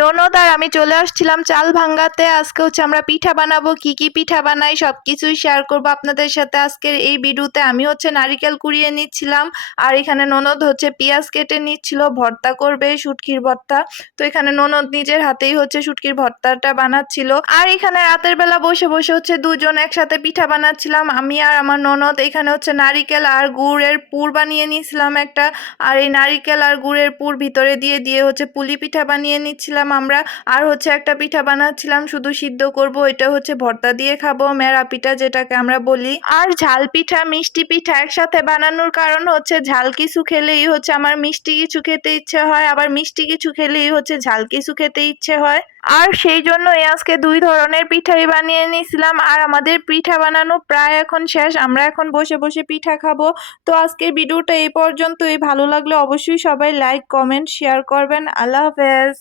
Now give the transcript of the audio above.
ননদ আর আমি চলে আসছিলাম চাল ভাঙ্গাতে। আজকে হচ্ছে আমরা পিঠা বানাবো। কি কি পিঠা বানাই সবকিছুই শেয়ার করবো আপনাদের সাথে আজকের এই ভিডিওতে। আমি হচ্ছে নারিকেল কুড়িয়ে নিচ্ছিলাম, আর এখানে ননদ হচ্ছে পেঁয়াজ কেটে নিচ্ছিল, ভর্তা করবে, শুটকির ভর্তা। তো এখানে ননদ নিজের হাতেই হচ্ছে শুটকির ভর্তাটা বানাচ্ছিল। আর এখানে রাতের বেলা বসে বসে হচ্ছে দুজন একসাথে পিঠা বানাচ্ছিলাম, আমি আর আমার ননদ। এখানে হচ্ছে নারিকেল আর গুড়ের পুর বানিয়ে নিয়েছিলাম একটা, আর এই নারিকেল আর গুড়ের পুর ভিতরে দিয়ে দিয়ে হচ্ছে পুলি পিঠা বানিয়ে নিচ্ছিলাম আমরা। আর হচ্ছে একটা পিঠা বানাচ্ছিলাম শুধু সিদ্ধ করব, এটা হচ্ছে ভর্তা দিয়ে খাবো, মেরা পিঠা যেটাকে আমরা বলি। আর ঝাল পিঠা মিষ্টি পিঠা একসাথে বানানোর কারণ হচ্ছে ঝাল কিছু খেলেই হচ্ছে আমার মিষ্টি কিছু খেতে ইচ্ছে হয়, আবার মিষ্টি কিছু খেলেই হচ্ছে ঝাল কিছু খেতে ইচ্ছে হয়। আর সেই জন্যই আজকে দুই ধরনের পিঠাই বানিয়ে নিয়েছিলাম। আর আমাদের পিঠা বানানো প্রায় এখন শেষ, আমরা এখন বসে বসে পিঠা খাবো। তো আজকের ভিডিওটা এই পর্যন্তই। ভালো লাগলে অবশ্যই সবাই লাইক কমেন্ট শেয়ার করবেন। আল্লাহ হাফেজ।